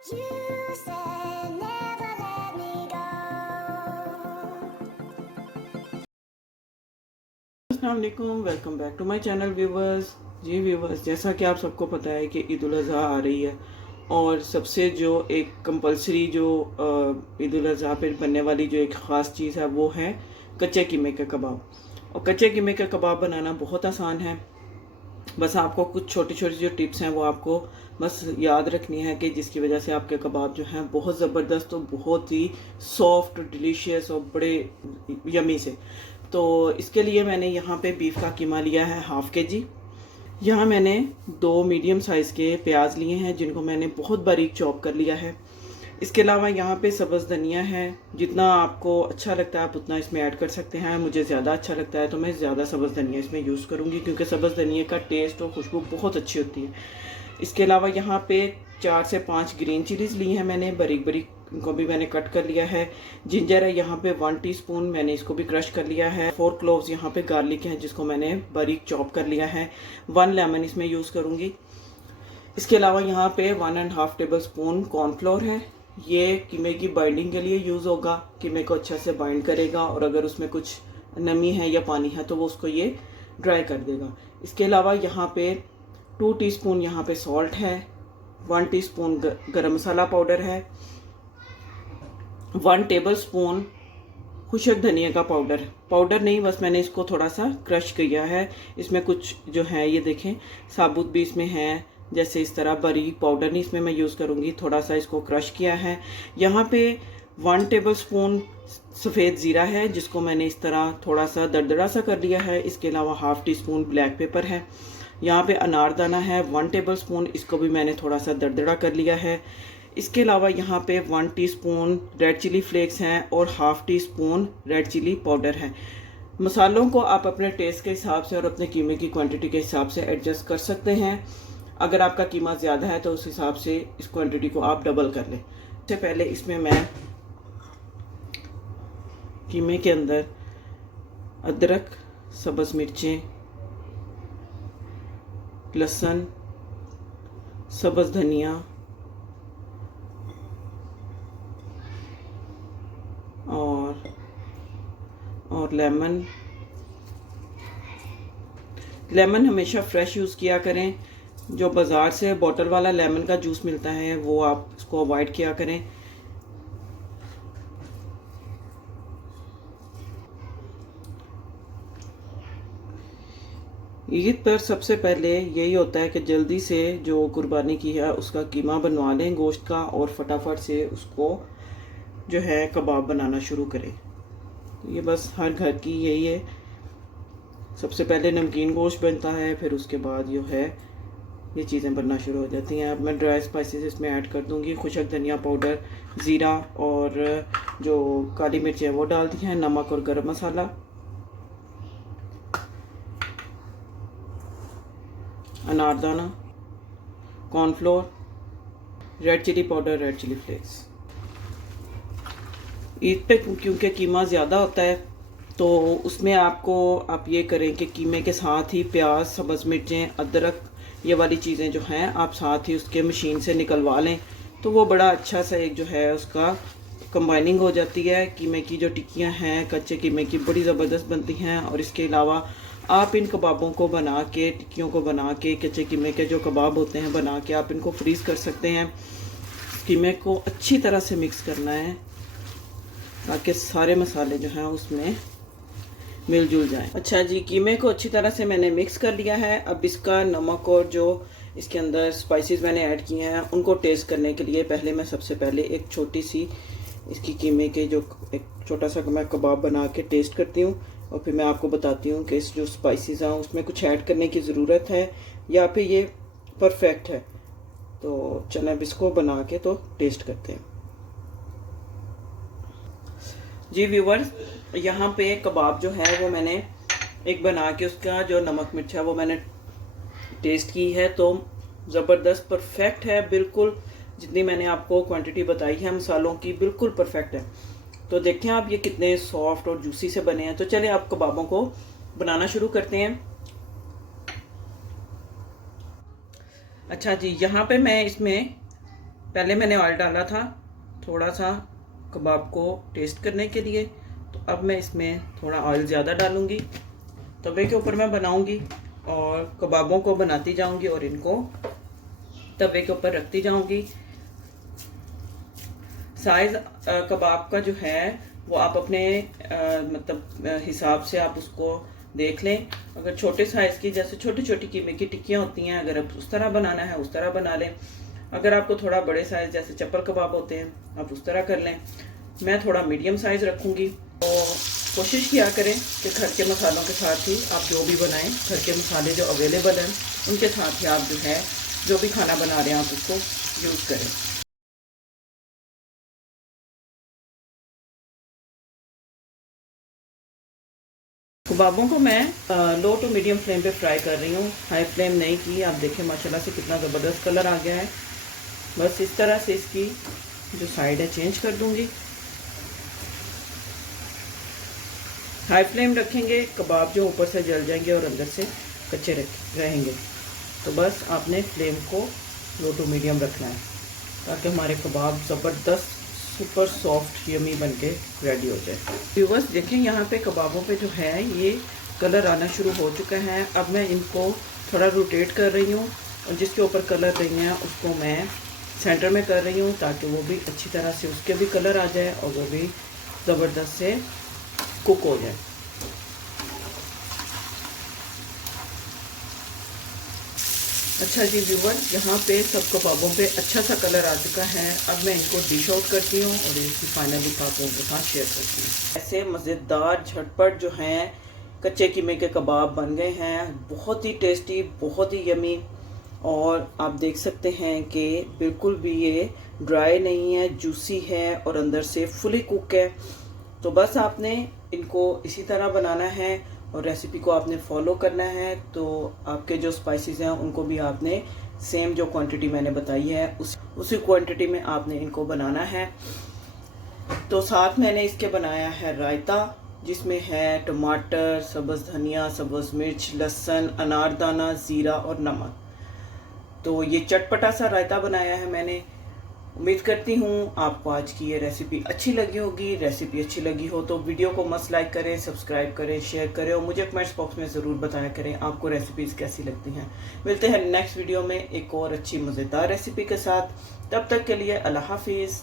You said never let me go. अस्सलाम वालेकुम, welcome back to my channel viewers. जी viewers, जैसा कि आप सबको पता है कि ईद उल अज़हा आ रही है और सबसे जो एक कंपलसरी जो ईद उल अज़हा पे बनने वाली जो एक ख़ास चीज़ है वो है कच्चे कीमे के कबाब। और कच्चे कीमे के कबाब बनाना बहुत आसान है। बस आपको कुछ छोटी छोटी जो टिप्स हैं वो आपको बस याद रखनी है कि जिसकी वजह से आपके कबाब जो हैं बहुत ज़बरदस्त और बहुत ही सॉफ्ट डिलीशियस और बड़े यमी से। तो इसके लिए मैंने यहाँ पे बीफ का कीमा लिया है हाफ़ के जी। यहाँ मैंने 2 मीडियम साइज़ के प्याज लिए हैं जिनको मैंने बहुत बारीक चॉप कर लिया है। इसके अलावा यहाँ पे सब्ज़ धनिया है, जितना आपको अच्छा लगता है आप उतना इसमें ऐड कर सकते हैं। मुझे ज़्यादा अच्छा लगता है तो मैं ज़्यादा सब्ज़ धनिया इसमें यूज़ करूँगी क्योंकि सब्ज़ धनिया का टेस्ट और खुशबू बहुत अच्छी होती है। इसके अलावा यहाँ पे 4 से 5 ग्रीन चिलीज़ ली हैं मैंने, बारीक बारीक इनको भी मैंने कट कर लिया है। जिंजर है यहाँ पे 1 टीस्पून, मैंने इसको भी क्रश कर लिया है। 4 क्लोव्स यहाँ पे गार्लिक हैं जिसको मैंने बारीक चॉप कर लिया है। 1 लेमन इसमें यूज़ करूँगी। इसके अलावा यहाँ पे 1.5 टेबल स्पून कॉर्नफ्लोर है। ये कीमे की बाइंडिंग के लिए यूज़ होगा, कीमे को अच्छा से बाइंड करेगा और अगर उसमें कुछ नमी है या पानी है तो वो उसको ये ड्राई कर देगा। इसके अलावा यहाँ पे 2 टीस्पून यहाँ पे सॉल्ट है, 1 टीस्पून गरम मसाला पाउडर है, 1 टेबल स्पून खुशक धनिया का पाउडर नहीं, बस मैंने इसको थोड़ा सा क्रश किया है। इसमें कुछ जो है ये देखें साबुत भी इसमें है, जैसे इस तरह बारीक पाउडर नहीं इसमें मैं यूज़ करूँगी, थोड़ा सा इसको क्रश किया है। यहाँ पे 1 टेबल स्पून सफ़ेद ज़ीरा है जिसको मैंने इस तरह थोड़ा सा दरदरा सा कर लिया है। इसके अलावा half tea spoon black pepper है। यहाँ पे अनारदाना है 1 टेबल स्पून, इसको भी मैंने थोड़ा सा दरदरा कर लिया है। इसके अलावा यहाँ पे 1 टीस्पून रेड चिली फ्लेक्स हैं और half teaspoon red chilli powder है। मसालों को आप अपने टेस्ट के हिसाब से और अपने कीमे की क्वांटिटी के हिसाब से एडजस्ट कर सकते हैं। अगर आपका कीमा ज़्यादा है तो उस हिसाब से इस क्वांटिटी को आप डबल कर लें। सबसे पहले इसमें मैं कीमे के अंदर अदरक, सब्ज़ मिर्चें, लहसुन, सब्ज़ धनिया और लेमन हमेशा फ्रेश यूज़ किया करें। जो बाज़ार से बॉटल वाला लेमन का जूस मिलता है वो आप इसको अवॉइड किया करें। ईद पर सबसे पहले यही होता है कि जल्दी से जो कुर्बानी की है उसका कीमा बनवा लें गोश्त का और फटाफट से उसको जो है कबाब बनाना शुरू करें। ये बस हर घर की यही है, सबसे पहले नमकीन गोश्त बनता है, फिर उसके बाद जो है ये चीज़ें बनना शुरू हो जाती हैं। अब मैं ड्राई स्पाइसेस इसमें ऐड कर दूंगी, खुशक धनिया पाउडर, ज़ीरा और जो काली मिर्च है वो डाल दी है, नमक और गरम मसाला, अनारदाना, cornflour, red chilli powder, red chilli flakes. Eid पे क्योंकि कीमा ज़्यादा होता है तो उसमें आप ये करें कि कीमे के साथ ही प्याज, सब्ज़ मिर्चें, अदरक, ये वाली चीज़ें जो हैं आप साथ ही उसके मशीन से निकलवा लें तो वो बड़ा अच्छा सा एक जो है उसका कंबाइनिंग हो जाती है। कीमे की जो टिक्कियां हैं कच्चे कीमे की बड़ी ज़बरदस्त बनती हैं। और इसके अलावा आप इन कबाबों को बना के, टिक्कियों को बना के, कच्चे कीमे के जो कबाब होते हैं बना के आप इनको फ्रीज़ कर सकते हैं। कीमे को अच्छी तरह से मिक्स करना है ताकि सारे मसाले जो हैं उसमें मिलजुल जाएं। अच्छा जी, कीमे को अच्छी तरह से मैंने मिक्स कर लिया है। अब इसका नमक और जो इसके अंदर स्पाइसेस मैंने ऐड किए हैं उनको टेस्ट करने के लिए पहले मैं सबसे पहले एक छोटी सी इसकी कीमे के जो एक छोटा सा मैं कबाब बना के टेस्ट करती हूँ और फिर मैं आपको बताती हूँ कि इस जो स्पाइसेस हैं उसमें कुछ ऐड करने की ज़रूरत है या फिर ये परफेक्ट है। तो चलें अब इसको बना के तो टेस्ट करते हैं। जी व्यूवर्स, यहाँ पे कबाब जो है वो मैंने एक बना के उसका जो नमक मिर्च है वो मैंने टेस्ट की है तो ज़बरदस्त परफेक्ट है, बिल्कुल जितनी मैंने आपको क्वांटिटी बताई है मसालों की बिल्कुल परफेक्ट है। तो देखें आप ये कितने सॉफ्ट और जूसी से बने हैं। तो चलें आप कबाबों को बनाना शुरू करते हैं। अच्छा जी, यहाँ पे मैं इसमें पहले मैंने ऑयल डाला था थोड़ा सा कबाब को टेस्ट करने के लिए, तो अब मैं इसमें थोड़ा ऑयल ज़्यादा डालूँगी। तवे के ऊपर मैं बनाऊँगी और कबाबों को बनाती जाऊँगी और इनको तवे के ऊपर रखती जाऊँगी। साइज़ कबाब का जो है वो आप अपने मतलब हिसाब से आप उसको देख लें। अगर छोटे साइज़ की जैसे छोटी छोटी कीमे की टिक्कियाँ होती हैं, अगर आप उस तरह बनाना है उस तरह बना लें। अगर आपको थोड़ा बड़े साइज़ जैसे चप्पल कबाब होते हैं आप उस तरह कर लें। मैं थोड़ा मीडियम साइज़ रखूँगी। तो कोशिश किया करें कि घर के मसालों के साथ ही आप जो भी बनाएं, घर के मसाले जो अवेलेबल हैं उनके साथ ही आप जो है जो भी खाना बना रहे हैं आप उसको यूज़ करें। कबाबों को मैं लो टू मीडियम फ्लेम पे फ्राई कर रही हूँ, हाई फ्लेम नहीं की। आप देखें माशाल्लाह से कितना ज़बरदस्त कलर आ गया है। बस इस तरह से इसकी जो साइड है चेंज कर दूंगी। हाई फ्लेम रखेंगे, कबाब जो ऊपर से जल जाएंगे और अंदर से कच्चे रहेंगे। तो बस आपने फ्लेम को लो टू मीडियम रखना है ताकि हमारे कबाब ज़बरदस्त सुपर सॉफ्ट यमी बन के रेडी हो जाए। व्यूअर्स देखें यहाँ पे कबाबों पे जो है ये कलर आना शुरू हो चुका है। अब मैं इनको थोड़ा रोटेट कर रही हूँ और जिसके ऊपर कलर रही हैं उसको मैं सेंटर में कर रही हूँ ताकि वो भी अच्छी तरह से उसके भी कलर आ जाए और वो भी ज़बरदस्त से कुक हो जाए। अच्छा जी व्यूवर, यहाँ पे सब कबाबों पे अच्छा सा कलर आ चुका है। अब मैं इनको डिश आउट करती हूँ और इसकी फाइनल लुक आप लोगों के साथ शेयर करती हूँ। ऐसे मज़ेदार झटपट जो हैं कच्चे कीमे के कबाब बन गए हैं, बहुत ही टेस्टी, बहुत ही यमी। और आप देख सकते हैं कि बिल्कुल भी ये ड्राई नहीं है, जूसी है और अंदर से फुली कुक है। तो बस आपने इनको इसी तरह बनाना है और रेसिपी को आपने फॉलो करना है। तो आपके जो स्पाइसेस हैं उनको भी आपने सेम जो क्वांटिटी मैंने बताई है उसी क्वांटिटी में आपने इनको बनाना है। तो साथ मैंने इसके बनाया है रायता, जिसमें है टमाटर, सब्ज़ धनिया, सब्ज़ मिर्च, लहसुन, अनारदाना, ज़ीरा और नमक। तो ये चटपटा सा रायता बनाया है मैंने। उम्मीद करती हूँ आपको आज की ये रेसिपी अच्छी लगी होगी। रेसिपी अच्छी लगी हो तो वीडियो को मस्त लाइक करें, सब्सक्राइब करें, शेयर करें और मुझे कमेंट्स बॉक्स में ज़रूर बताया करें आपको रेसिपीज़ कैसी लगती हैं। मिलते हैं नेक्स्ट वीडियो में एक और अच्छी मज़ेदार रेसिपी के साथ। तब तक के लिए अल्लाह हाफिज़।